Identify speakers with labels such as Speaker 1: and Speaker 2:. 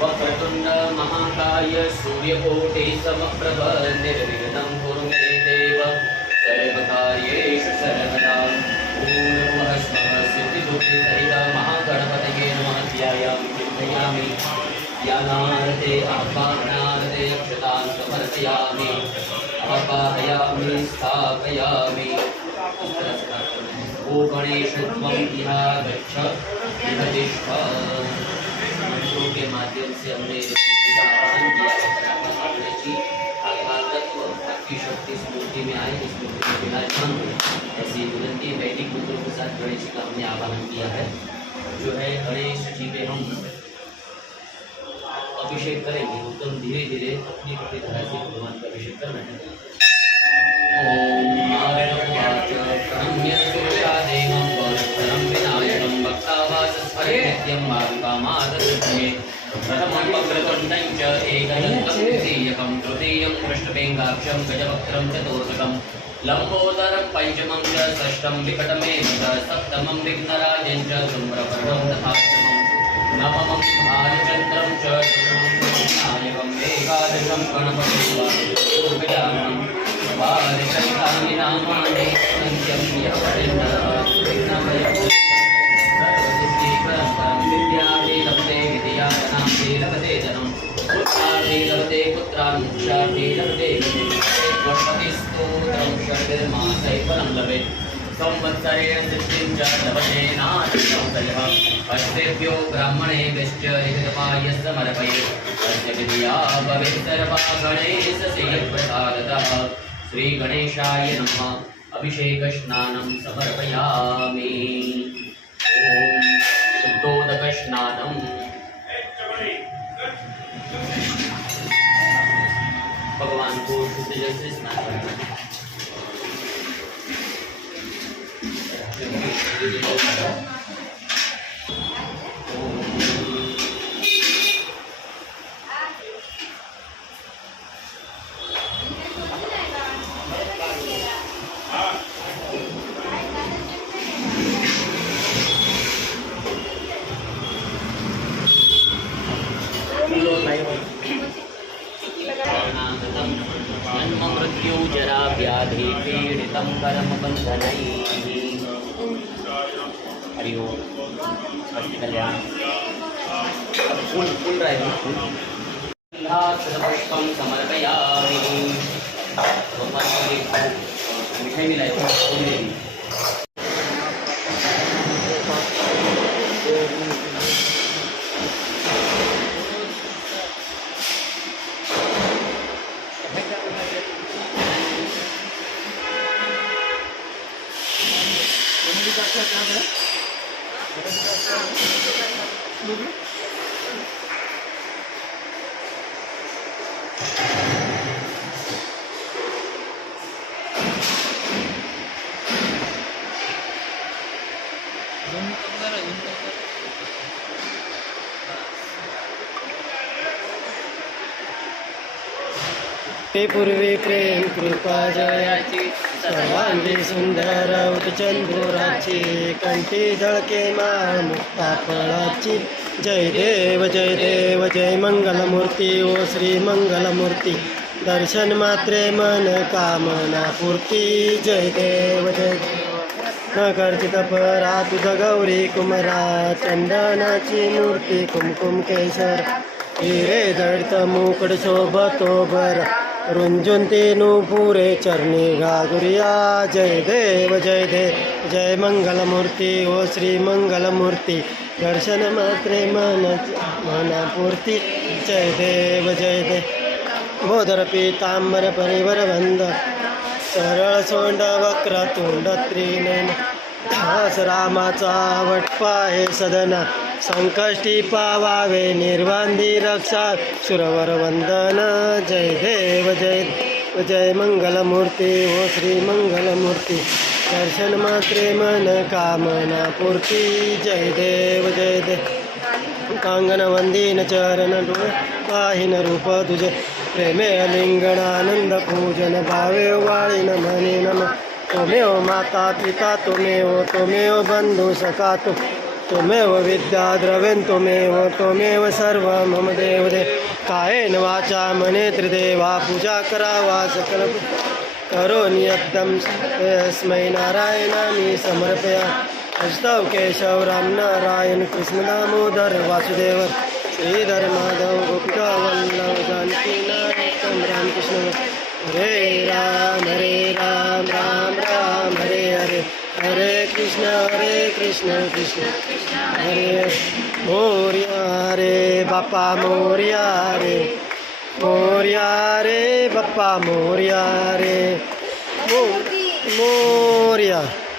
Speaker 1: वक्रतुण्ड महाकाय सूर्यकोटि समप्रभ निर्विघ्नं कुरु मे देव सर्वकार्येषु सर्वदा ॐ स्मः सिद्धिबुद्धिसहित महागणपतये नमः ध्यायामि चिन्तयामि ज्ञानार्थे आह्वानार्थे क्षतान् समर्पयामि आपादयामि स्थापयामि ओ गणेश के माध्यम से हमने आपकी शक्ति इस मूर्ति में आए ऐसी विनंती वैदिक मंत्रों के साथ गणेश जी का हमने आह्वान किया है। जो है गणेश जी पे हम अभिषेक करेंगे। एकदम धीरे धीरे अपनी अपनी तरह से भगवान का अभिषेक करना है। मारुकामादृश्ये प्रथमं वक्रतुण्डं च एकदन्तं द्वितीयकं तृतीयं कृष्णपेङ्गाक्षं गजवक्त्रं चतुर्थकं लम्बोदरं पञ्चमं च षष्ठं विकटमेव च सप्तमं विघ्नराजं च धूम्रवर्णं तथाष्टमं नवमं भालचन्द्रं च दशमं विनायकं एकादशं गणपतिं विरामम् वारिशन्तानि नामानि सन्त्यं यवरिण्डविघ्नभयं लभते पुत्रान् मोक्षार्थी संवत्सरेण सिद्धिं च लभते ब्राह्मणेभ्यश्च हितपाय तस्य विद्या भवेत् सर्वा श्रीगणेशाय नमः। अभिषेकस्नानं समर्पयामि। я здесь знаю. Я पीडितं कर्मबन्धनैः हरि ओम अस्तु कल्याण फूल फूल राहिलं फूल पुष्पं समर्पयामि भगवानमध्ये मिठाई হ্যাঁ। বুঝলি?
Speaker 2: ते पूर्वी प्रेम कृपा जयाची सर्वांगी सुंदर चंद्रुराची कंठी झळके माळ मुक्ता फळाची. जय देव जय देव जय मंगलमूर्ती ओ श्री मंगलमूर्ती. दर्शन मात्रे मन कामना पूर्ती. जय देव जय देव. न कर्चित परा तुझ गौरी कुमरा चंदनाची मूर्ती कुमकुम केसर. हिरे जडित मुकड शोभतो बरा रुंजून तेनु पुरे चरणी घागुरिया जय देव जय देव जय मंगलमूर्ती ओ श्री मंगलमूर्ती। दर्शन मात्रे मन मनापूर्ती। जय देव जय देव बोधर पीतांबर परिवर बंद सरळ सोंड वक्र तोंड त्रिनयन दास रामाचा वटपा हे सदना। संकष्टी पावावे निर्वांधी रक्षा. सुरवर वंदन. जय देव जय जय मंगलमूर्ती. ओ श्री मंगलमूर्ती. दर्शन मात्रे मन कामना पूर्ती. जय देव जय देव कांगन वंदीन चरण डोळ पाहिन रूप तुझे प्रेमे लिंगण आनंद पूजन भावे वाळीन म्हणे नम तुम्ही माता पिता त्वमेव तुम्ही बंधू सखा तु. त्वमेव विद्या द्रव्यं त्वमेव त्वमेव सर्व मम देवदे। कायेन वाचा मने त्रिदेवा पूजा करावा सकल करो एकदम यस्मै नारायणानि समर्पया। अष्टव केशव राम नारायण कृष्ण दामोदर वासुदेव। श्रीधर माधव गुप्ता वल्लभ जानकी नायकम रामकृष्ण। हरे राम हरे Ram Ram Ram. Hare Krishna, Hare Krishna, Krishna Hare Moria Hare Bapa Moria Hare Moria Hare Bapa Moria Hare Moria.